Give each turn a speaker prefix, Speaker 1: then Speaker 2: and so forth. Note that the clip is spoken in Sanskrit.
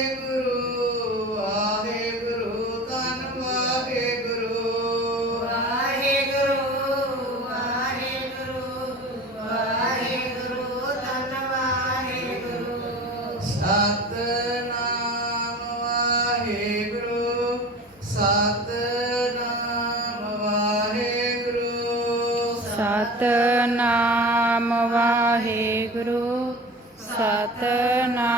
Speaker 1: ಗುರು ಗುರು ತನ್ ವೇ ಗುರು ಗುರು
Speaker 2: ವಾಹು ವಾಹು ಧನ್ವಾರೇ ಗುರು
Speaker 1: ಸತನಾಮೇಗ ಸತರಾಮ ಗುರು
Speaker 3: ಸತನಾಮೇಗ ಸತನಾ